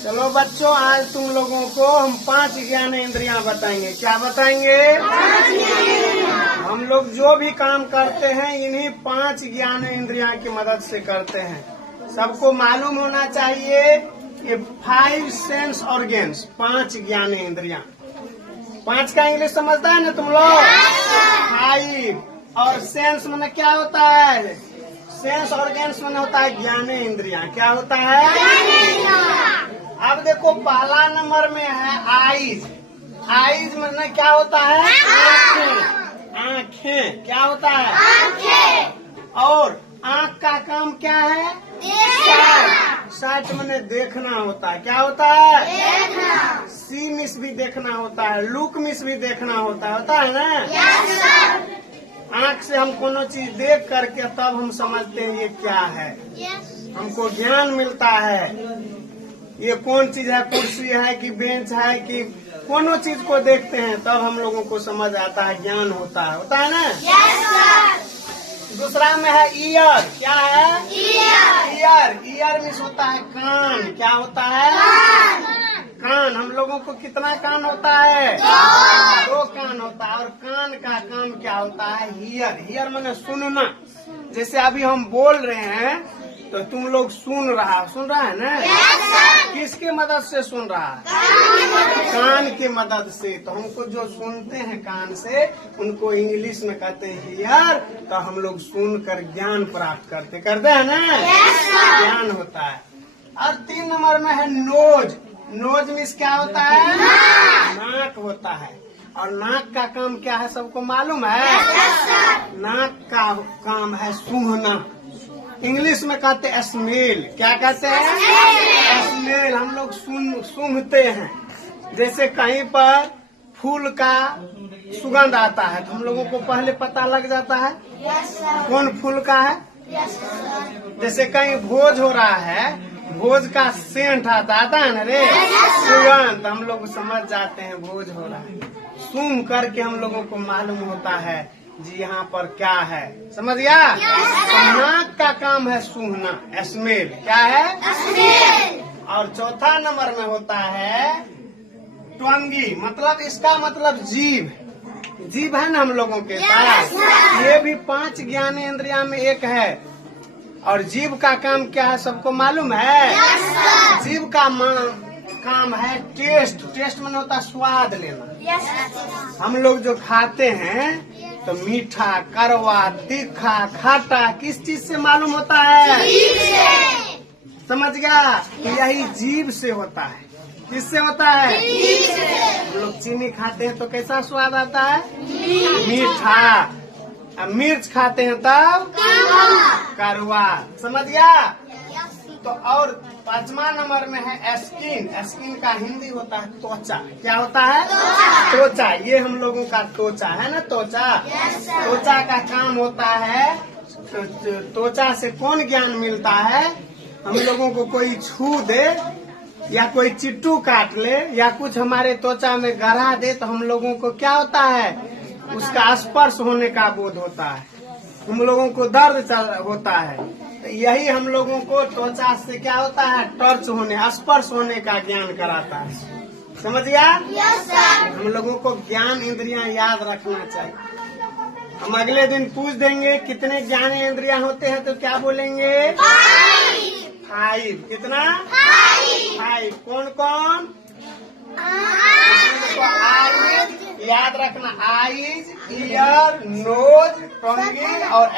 चलो बच्चों, आज तुम लोगों को हम 5 ज्ञान इंद्रियां बताएंगे। क्या बताएंगे? हम लोग जो भी काम करते हैं इन्हीं 5 ज्ञान इंद्रियां की मदद से करते हैं। सबको मालूम होना चाहिए ये 5 सेंस ऑर्गन्स, 5 ज्ञान इंद्रियां। 5 का इंग्लिश समझता है ना तुम लोग? 5 और सेंस माने क्या होता है? सेंस ऑर्गन्स माने होता है ज्ञान इंद्रियां। क्या होता है? अब देखो पहला नंबर में है आईज। आईज माने क्या होता है? आँखें। आँखें क्या होता है? आँखें। और आँख का काम क्या है? साइट माने देखना होता है। क्या होता है? देखना। सी मिस भी देखना होता है, लुक मिस भी देखना होता है ना? yes, आँख से हम कोनो चीज देख करके तब हम समझते हैं ये क्या है। हमको ज्ञान मिलता है ये कौन चीज है, कुर्सी है कि बेंच है कि कोनो चीज को देखते हैं तब हम लोगों को समझ आता है, ज्ञान होता है ना? yes, दूसरा में है ईयर। क्या है? ईयर। ईयर मीन्स होता है कान। क्या होता है? कान। हम लोगों को कितना कान होता है? 2 कान होता है। और कान का काम क्या होता है? हियर। हियर माने सुनना। जैसे अभी हम बोल रहे हैं तो तुम लोग सुन रहा है ना? yes, किसके मदद से सुन रहा है? कान के मदद से। तो हमको जो सुनते हैं कान से उनको इंग्लिश में कहते हैं हियर। तो हम लोग सुनकर ज्ञान प्राप्त करते हैं ना? yes, ज्ञान होता है। और 3 नंबर में है नोज। नोज मीन्स क्या होता है? नाक होता है। और नाक का काम क्या है सबको मालूम है? yes, नाक का काम है सूंघना। इंग्लिश में कहते हैं स्मेल। क्या कहते हैं? स्मेल। हम लोग सूंघते हैं। जैसे कहीं पर फूल का सुगंध आता है तो हम लोगों को पहले पता लग जाता है कौन फूल का है। जैसे कहीं भोज हो रहा है, भोज का सेंट आता है ना रे, सुगंध, हम लोग समझ जाते हैं भोज हो रहा है। सूंघ करके हम लोगों को मालूम होता है जी यहाँ पर क्या है। समझ गया? तो नाक का काम है सूंघना, स्मेल। क्या है? स्मेल। और चौथा नंबर में होता है ट्वंगी। मतलब इसका मतलब जीभ। जीभ है ना हम लोगों के पास? ये भी 5 ज्ञान इंद्रिया में एक है। और जीभ का काम क्या है सबको मालूम है? जीभ का काम है टेस्ट। टेस्ट में होता है स्वाद लेना। हम लोग जो खाते हैं तो मीठा, कड़वा, तीखा, खट्टा किस चीज से मालूम होता है? समझ गया? यही जीभ से होता है। किससे होता है? हम लोग चीनी खाते हैं तो कैसा स्वाद आता है? मीठा। मिर्च खाते हैं तब कड़वा। समझ गया? तो और 5वां नंबर में है स्किन। स्किन का हिंदी होता है त्वचा। क्या होता है? त्वचा। ये हम लोगों का त्वचा है ना, त्वचा। त्वचा का काम होता है, त्वचा से कौन ज्ञान मिलता है? हम लोगों को कोई छू दे या कोई चिट्टू काट ले या कुछ हमारे त्वचा में गड़ा दे तो हम लोगों को क्या होता है? उसका स्पर्श होने का बोध होता है। हम लोगों को दर्द होता है। तो यही हम लोगों को त्वचा से क्या होता है? टच होने, स्पर्श होने का ज्ञान कराता है। समझ गया? yes, हम लोगों को ज्ञान इंद्रियां याद रखना चाहिए। हम अगले दिन पूछ देंगे कितने ज्ञान इंद्रियां होते हैं तो क्या बोलेंगे? 5। कितना? 5। कौन कौन? आईज याद रखना। आईज, ईयर, नोज, टंगी और